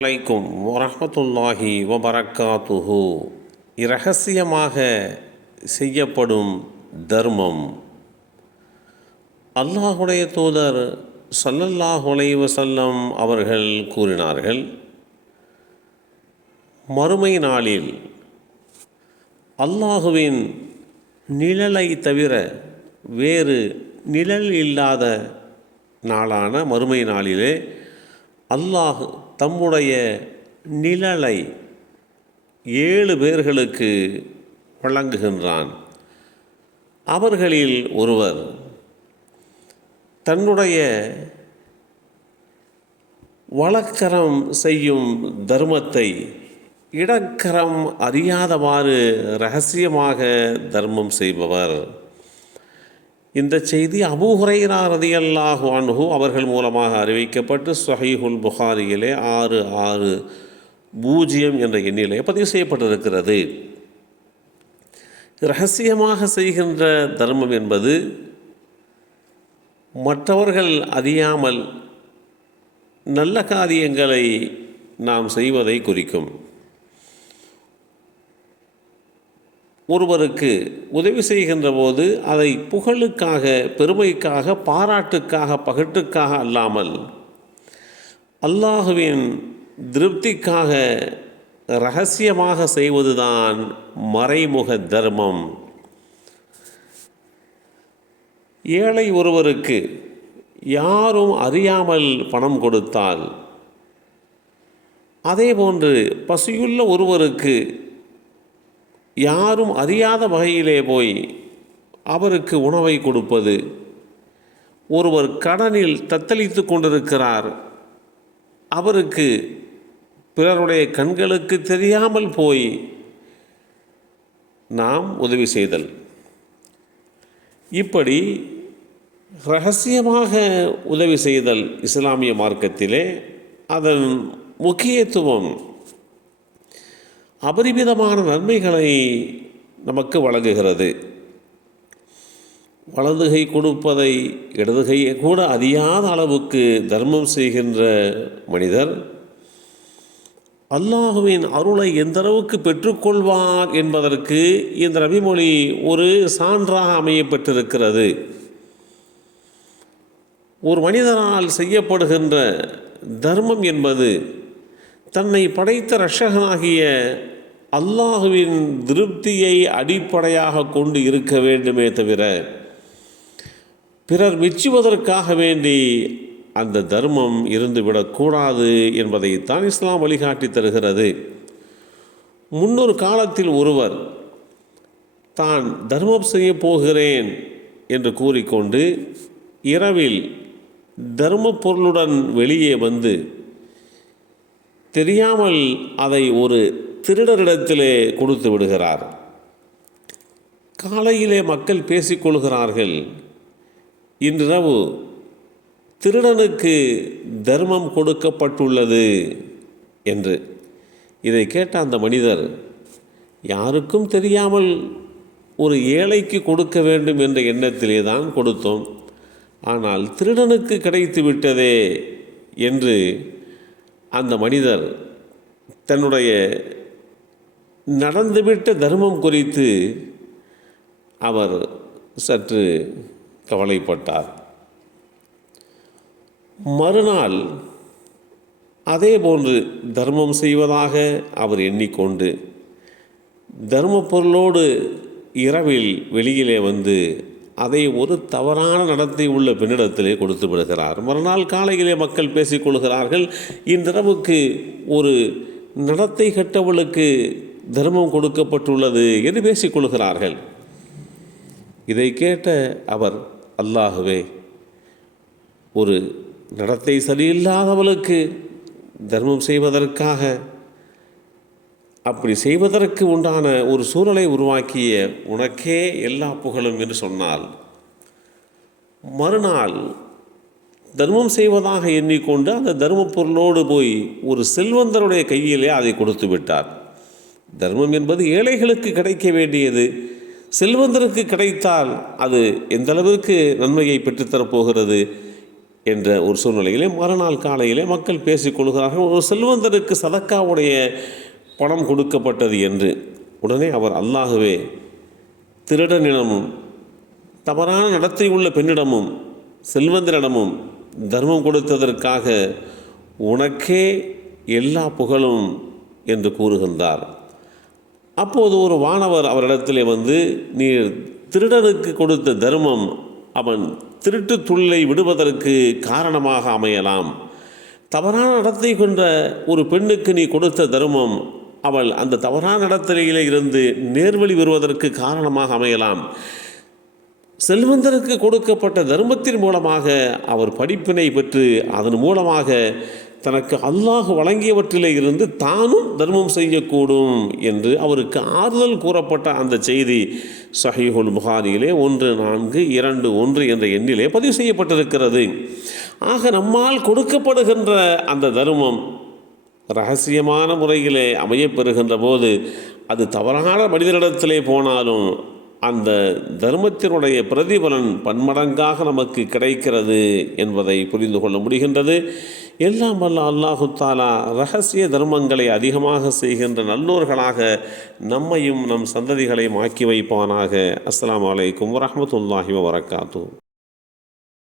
அலைக்கும் வரஹ்மத்துல்லாஹி வபரக்காத்துஹு. இரகசியமாக செய்யப்படும் தர்மம். அல்லாஹுடைய தூதர் ஸல்லல்லாஹு அலைஹி வஸல்லம் அவர்கள் கூறினார்கள், மறுமை நாளில் அல்லாஹுவின் நிழலை தவிர வேறு நிழல் இல்லாத நாளான மறுமை நாளிலே அல்லாஹ் தம்முடைய நிழலை 7 பேர்களுக்கு வழங்குகின்றான். அவர்களில் ஒருவர் தன்னுடைய வலக்கரம் செய்யும் தர்மத்தை இடக்கரம் அறியாதவாறு இரகசியமாக தர்மம் செய்பவர். இந்த செய்தி அபூ ஹுரைரா ரலியல்லாஹு அன்ஹு அவர்கள் மூலமாக அறிவிக்கப்பட்டு ஸஹீஹுல் புகாரியிலே 660 என்ற எண்ணிலே பதிவு செய்யப்பட்டிருக்கிறது. இரகசியமாக செய்கின்ற தர்மம் என்பது மற்றவர்கள் அறியாமல் நல்ல காரியங்களை நாம் செய்வதை குறிக்கும். ஒருவருக்கு உதவி செய்கின்ற போது அதை புகழுக்காக, பெருமைக்காக, பாராட்டுக்காக, பகட்டுக்காக அல்லாமல் அல்லாஹுவின் திருப்திக்காக இரகசியமாக செய்வதுதான் மறைமுக தர்மம். ஏழை ஒருவருக்கு யாரும் அறியாமல் பணம் கொடுத்தால், அதேபோன்று பசியுள்ள ஒருவருக்கு யாரும் அறியாத வகையிலே போய் அவருக்கு உணவை கொடுப்பது, ஒருவர் கடனில் தத்தளித்து கொண்டிருக்கிறார், அவருக்கு பிறருடைய கண்களுக்கு தெரியாமல் போய் நாம் உதவி செய்தல், இப்படி இரகசியமாக உதவி செய்தல் இஸ்லாமிய மார்க்கத்திலே அதன் முக்கியத்துவம் அபரிமிதமான நன்மைகளை நமக்கு வழங்குகிறது. வலதுகை கொடுப்பதை இடதுகையை கூட அறியாத அளவுக்கு தர்மம் செய்கின்ற மனிதர் அல்லாஹுவின் அருளை எந்த அளவுக்கு பெற்றுக்கொள்வார் என்பதற்கு இந்த நபிமொழி ஒரு சான்றாக அமையப்பட்டிருக்கிறது. ஒரு மனிதனால் செய்யப்படுகின்ற தர்மம் என்பது தன்னை படைத்த இரட்சகனாகிய அல்லாஹுவின் திருப்தியை அடிப்படையாக கொண்டு இருக்க வேண்டுமே தவிர பிறர் மெச்சுவதற்காக வேண்டி அந்த தர்மம் இருந்துவிடக்கூடாது என்பதைத்தான் இஸ்லாம் வழிகாட்டி தருகிறது. முன்னொரு காலத்தில் ஒருவர் தான் தர்மம் செய்ய போகிறேன் என்று கூறிக்கொண்டு இரவில் தர்ம பொருளுடன் வெளியே வந்து தெரியாமல் அதை ஒரு திருடரிடத்திலே கொடுத்து விடுகிறார். காலையிலே மக்கள் பேசிக்கொள்கிறார்கள், இன்றிரவு திருடனுக்கு தர்மம் கொடுக்கப்பட்டுள்ளது என்று. இதை கேட்ட அந்த மனிதர், யாருக்கும் தெரியாமல் ஒரு ஏழைக்கு கொடுக்க வேண்டும் என்ற எண்ணத்திலே தான் கொடுத்தோம், ஆனால் திருடனுக்கு கிடைத்து விட்டதே என்று அந்த மனிதர் தன்னுடைய நடந்துவிட்ட தர்மம் குறித்து அவர் சற்று கவலைப்பட்டார். மறுநாள் அதேபோன்று தர்மம் செய்வதாக அவர் எண்ணிக்கொண்டு தர்ம பொருளோடு இரவில் வெளியிலே வந்து அதை ஒரு தவறான நடத்தை உள்ள பெண்ணிடத்திலே கொடுத்து விடுகிறார். மறுநாள் காலையிலே மக்கள் பேசிக்கொள்கிறார்கள், இன்றிரவுக்கு ஒரு நடத்தை கெட்டவளுக்கு தர்மம் கொடுக்கப்பட்டுள்ளது என்று பேசிக்கொள்கிறார்கள். இதை கேட்ட அவர், அல்லாஹுவே, ஒரு நடத்தை சரியில்லாதவளுக்கு தர்மம் செய்வதற்காக, அப்படி செய்வதற்கு உண்டான ஒரு சூழலை உருவாக்கிய உனக்கே எல்லா புகழும் என்று சொன்னால், மறுநாள் தர்மம் செய்வதாக எண்ணிக்கொண்டு அந்த தர்ம பொருளோடு போய் ஒரு செல்வந்தருடைய கையிலே அதை கொடுத்து விட்டார். தர்மம் என்பது ஏழைகளுக்கு கிடைக்க வேண்டியது. செல்வந்தருக்கு கிடைத்தால் அது எந்த அளவிற்கு நன்மையை பெற்றுத்தரப்போகிறது? என்ற ஒரு சூழ்நிலையிலே மறுநாள் காலையிலே மக்கள் பேசிக்கொள்கிறார்கள், ஒரு செல்வந்தருக்கு சதக்காவுடைய பணம் கொடுக்கப்பட்டது என்று. உடனே அவர், அல்லாஹ்வே, திருடனிடமும் தவறான நடத்தை உள்ள பெண்ணிடமும் செல்வந்தரிடமும் தர்மம் கொடுத்ததற்காக உனக்கே எல்லா புகழும் என்று கூறுகின்றார். அப்போது ஒரு வானவர் அவரிடத்திலே வந்து, நீ திருடனுக்கு கொடுத்த தர்மம் அவன் திருட்டு துள்ளை விடுவதற்கு காரணமாக அமையலாம். தவறான நடத்தை கொண்ட ஒரு பெண்ணுக்கு நீ கொடுத்த தர்மம் அவள் அந்த தவறான நடத்தையிலே இருந்து நேர்வழி வருவதற்கு காரணமாக அமையலாம். செல்வந்தருக்கு கொடுக்கப்பட்ட தர்மத்தின் மூலமாக அவர் படிப்பினை பெற்று அதன் மூலமாக தனக்கு அல்லாஹ் வழங்கியவற்றிலே இருந்து தானும் தர்மம் செய்யக்கூடும் என்று அவருக்கு ஆறுதல் கூறப்பட்ட அந்த செய்தி ஸஹீஹுல் புகாரியிலே 1421 என்ற எண்ணிலே பதிவு செய்யப்பட்டிருக்கிறது. ஆக நம்மால் கொடுக்கப்படுகின்ற அந்த தர்மம் இரகசியமான முறையிலே அமையப்பெறுகின்ற போது அது தவறான மனிதனிடத்திலே போனாலும் அந்த தர்மத்தினுடைய பிரதிபலன் பன்மடங்காக நமக்கு கிடைக்கிறது என்பதை புரிந்து கொள்ள முடிகின்றது. எல்லாம் வல்ல அல்லாஹு தாலா இரகசிய தர்மங்களை அதிகமாக செய்கின்ற நல்லோர்களாக நம்மையும் நம் சந்ததிகளையும் ஆக்கி வைப்பானாக. அஸ்ஸலாமு அலைக்கும் வரஹ்மத்துல்லாஹி வபரகாத்துஹு.